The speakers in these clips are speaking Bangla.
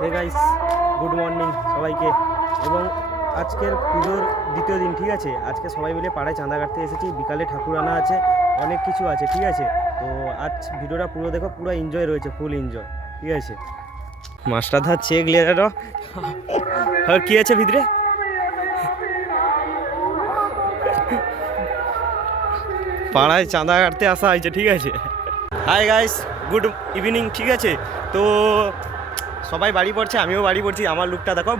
হে গাইস, গুড মর্নিং সবাইকে। এবং আজকের পুজোর দ্বিতীয় দিন, ঠিক আছে। আজকে সবাই মিলে পাড়ায় চাঁদা কাটতে এসেছি। বিকালে ঠাকুর আনা আছে, অনেক কিছু আছে, ঠিক আছে। তো আজ ভিডিওটা পুরো দেখো, পুরো এনজয় রয়েছে, ফুল এনজয়, ঠিক আছে। মাস্টার ধার চেক লেয়ার কি আছে ভিতরে, পাড়ায় চাঁদা কাটতে আসা হয়েছে, ঠিক আছে। হাই গাইস, গুড ইভিনিং, ঠিক আছে। তো সবাই বাড়ি পড়ছে, আমিও বাড়ি পড়ছি। আমার লুকটা দেখো,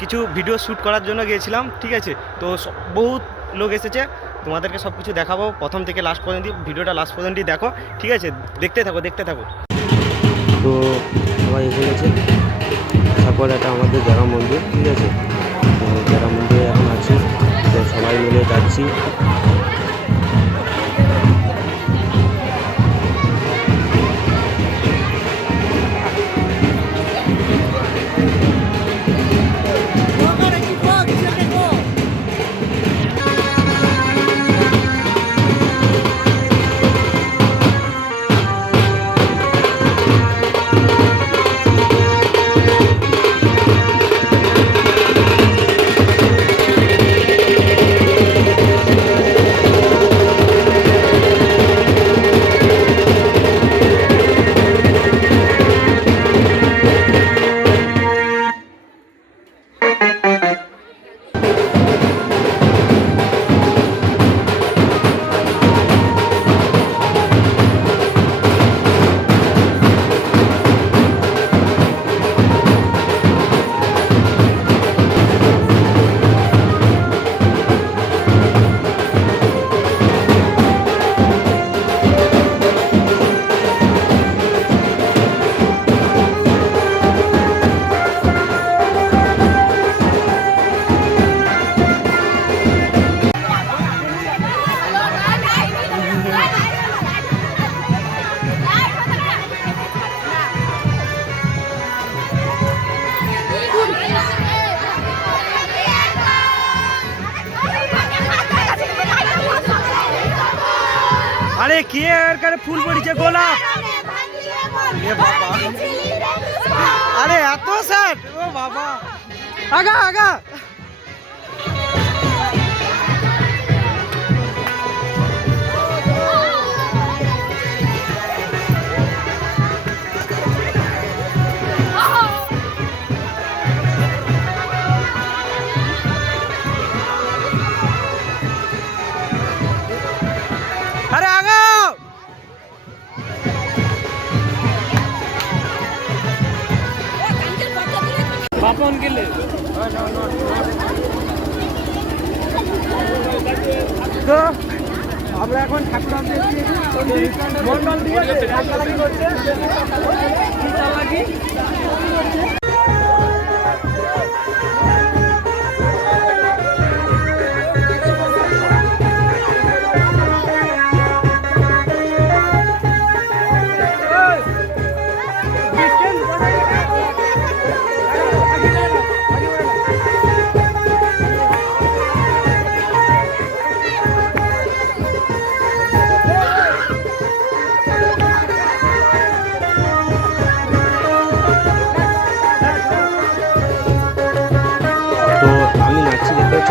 কিছু ভিডিও শ্যুট করার জন্য গিয়েছিলাম, ঠিক আছে। তো বহুত লোক এসেছে, তোমাদেরকে সব কিছু দেখাবো প্রথম থেকে লাস্ট পর্যন্ত। ভিডিওটা লাস্ট পর্যন্তই দেখো, ঠিক আছে। দেখতে থাকো। তো সবাই এসে গেছে। তারপর এটা আমাদের জায়গা মন্দির, ঠিক আছে। তো জায়গা মন্দিরে এখন আছি, তো সবাই মিলে যাচ্ছি। আরে কে এর কারে ফুল পড়িছে, গোলাপ। এ বাবা, আরে এত স্যার, ও বাবা, আগা। আরে আগাও। বাপন গেলে তো আমরা এখন ঠাকুর মন্ডল দিয়ে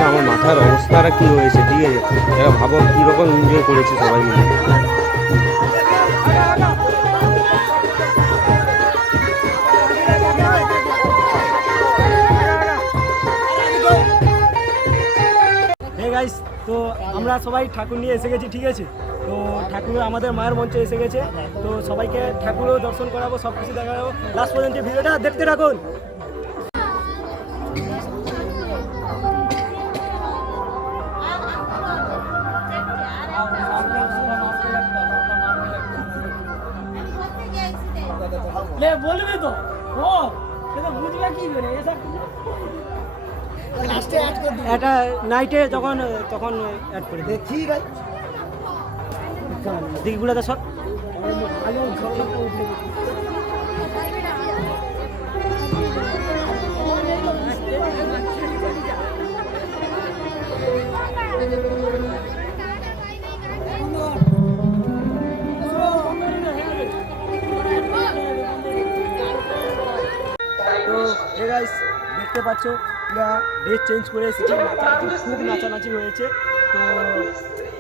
আমার মাথার অবস্থাটা কি হয়েছে, ঠিক আছে। এরা ভাবো কীরকম এনজয় করেছে সবাই মিলে। হে গাইস, তো আমরা সবাই ঠাকুর নিয়ে এসে গেছি, ঠিক আছে। তো ঠাকুর আমাদের মায়ের মঞ্চে এসে গেছে। তো সবাইকে ঠাকুরও দর্শন করাবো, সব কিছু দেখাবো। লাস্ট পর্যন্ত ভিডিওটা দেখতে থাকুন। বলবি তো ও সেটা বুঝবে কি করে, এটা নাইটে তখন অ্যাড করে দেখি ভাই। দিকগুলোতে সব এ গাইস দেখতে পাচ্ছ ড্রেস চেঞ্জ করে এসেছি, নাচানাচি খুব নাচানাচি হয়েছে, তো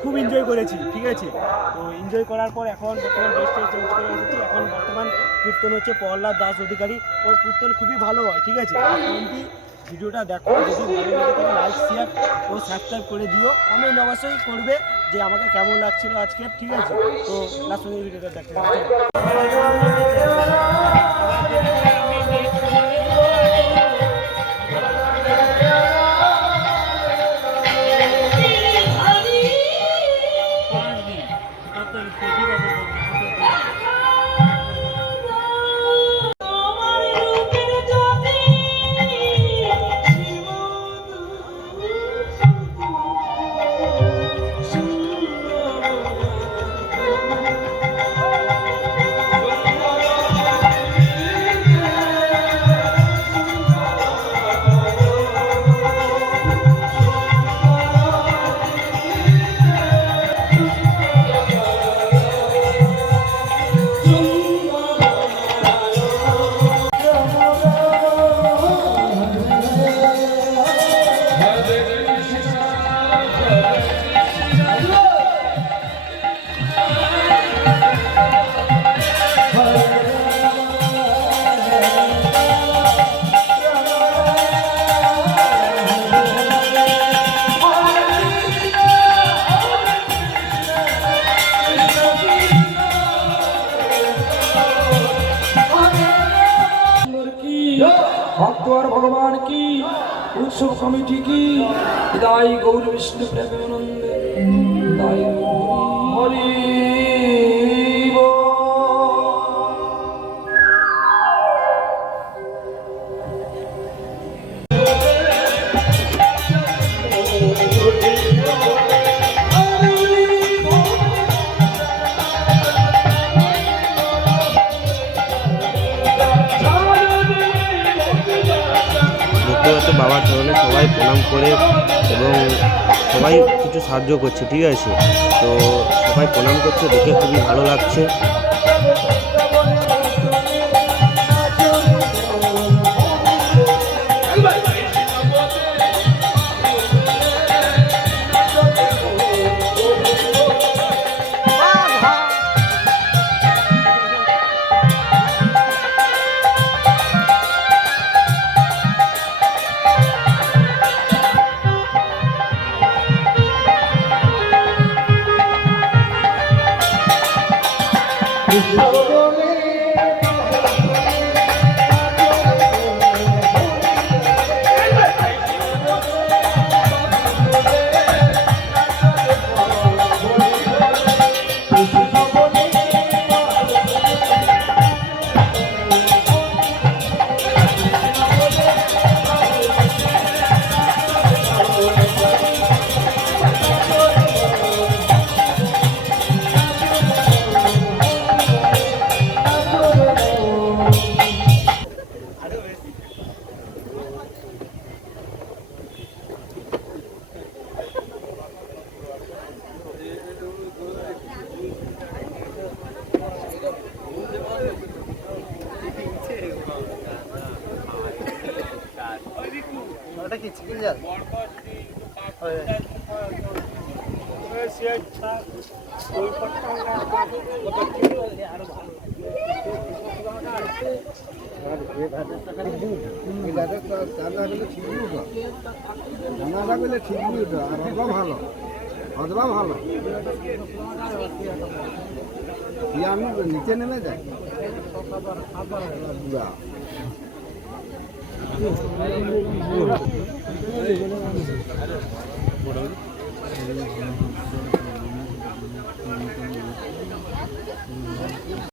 খুব এনজয় করেছি, ঠিক আছে। তো এনজয় করার পর এখন বর্তমান ড্রেসটা চেঞ্জ করে এসেছি, এখন বর্তমান কীর্তন হচ্ছে প্রহ্লাদ দাস অধিকারী, ওর কীর্তন খুবই ভালো হয়, ঠিক আছে। আপনারা ভিডিওটা দেখো, যদি ভালো লাগে তাহলে লাইক শেয়ার ও সাবস্ক্রাইব করে দিও, কমেন্ট অবশ্যই করবে যে আমাকে কেমন লাগছিল আজকে, ঠিক আছে। তো লাস্ট ভিডিওটা দেখতে भक्तवर भगवान की उत्सव कमेटी की हिदाई गौर विष्णु प्रेमानंद हिदाई हरि বাবার চরণে সবাই প্রণাম করে এবং সবাই কিছু সাহায্য করছে, ঠিক আছে। তো সবাই প্রণাম করছে, দেখে খুবই ভালো লাগছে। ওটা কি চিকেন জাল? নিচে নেমে যায় পুরা